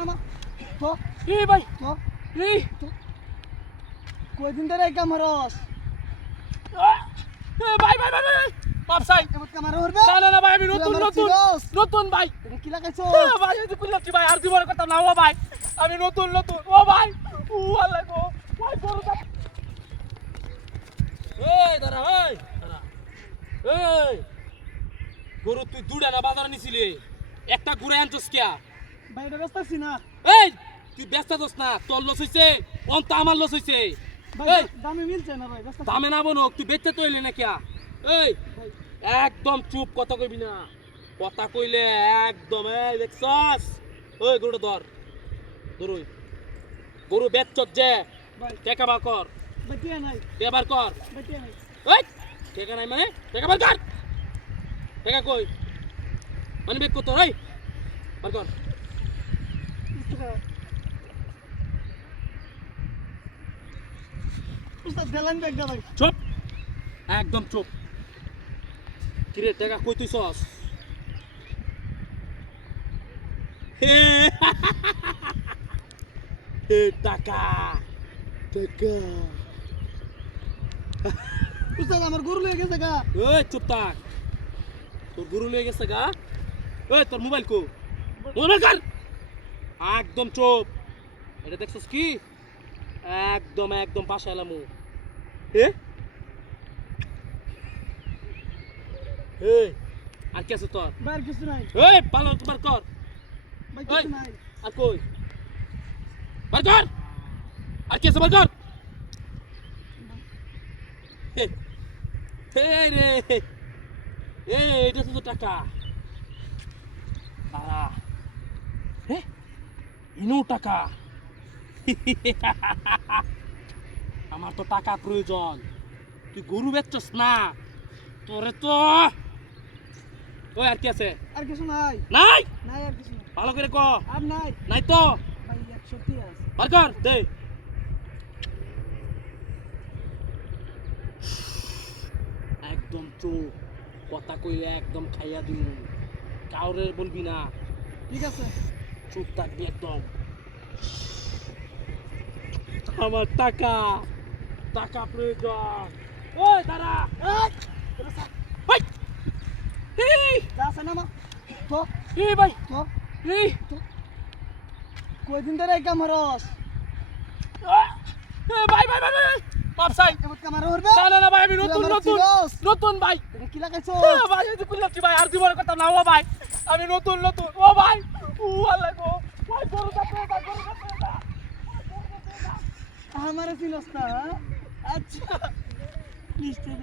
নামা তো এই ভাই তো এই কয়দিন ধরে কামরস ভাই ভাই ভাই ভাই বাপ সাই এবার কামার হরবে না না না ভাই আমি নতুন নতুন নতুন ভাই এটা কি লাগাইছো ভাই এই কুল্লাচ্ছি ভাই আর জীবনের কথা না ও ভাই আমি নতুন নতুন ও ভাই ও আল্লাহ গো ভাই গরু দা এই দাঁড়া এই দাঁড়া এই গরু তুই দুড়া না বাজারে নিছিলি একটা ঘুরে আনছস কিয়া ভাই এটা ব্যস্ত আছি না এই তুই ব্যস্ত দোস না তোর লস হইছে অন্ত আমার লস হইছে ভাই এই দামে মিলছে না ভাই ব্যস্ত দামে না বনো তুই বেচতে তো এলি না কিয়া এই একদম চুপ কথা কইবি না কথা কইলে একদম এই দেখছস ওই গরু ধর ধরুই গরু বেচছত যে ভাই টাকা বার কর বেটিয়া নাই বার কর বেটিয়া নাই এই টাকা নাই মানে টাকা বার কর টাকা কই মানে বেক কত এই বার কর উস্তাদ দেলান ব্যাগ দা ভাই চুপ একদম চুপ কিরে টাকা কই তুইছস হে হে টাকা টাকা উস্তাদ আমার গরু লয়ে গেছে গা এই চুপ থাক তোর গরু লয়ে গেছে গা এই তোর মোবাইল কো মোবাইল কর একদম চুপ এটা দেখছস কি একদম একদম পাশে এলাম এ এই আর কি আছে তোর বাইর কিছু নাই এই পালো তোমার কর ভাই ওই। কিছু নাই আর কই বার কর আর কি আছে বার কর এই রে এই এটা তো টাকা দাঁড়া ইনু টাকা আমার তো টাকা প্রয়োজন তুই গরু বেচছস না তোরে তো ওই আর কি আছে আর কিছু নাই নাই নাই আর কিছু নাই ভালো করে ক আর নাই নাই তো ভাই 130 আছে বার কর দে একদম চুপ কথা কইলে একদম খাইয়া দিন কাউরে বলবি না ঠিক আছে চুপ থাকবি একদম আমার টাকা টাকা প্রয়োজন ওই দাঁড়া ওই এই আছে নামা তো এই ভাই তো এই কয়দিন ধরে কামরস ভাই ভাই ভাই ভাই বাপ সাই এবার কামার হরবে না না না ভাই আমি নতুন নতুন নতুন ভাই এটা কি লাগাইছো ভাই এই কুল্লাচ্ছি ভাই আর জীবনের কথা না ও ভাই আমি নতুন নতুন ও ভাই ও আল্লাহ গো ভাই গরু দা গরু দা আমারে চিনস না আচ্ছা নিশ্চয়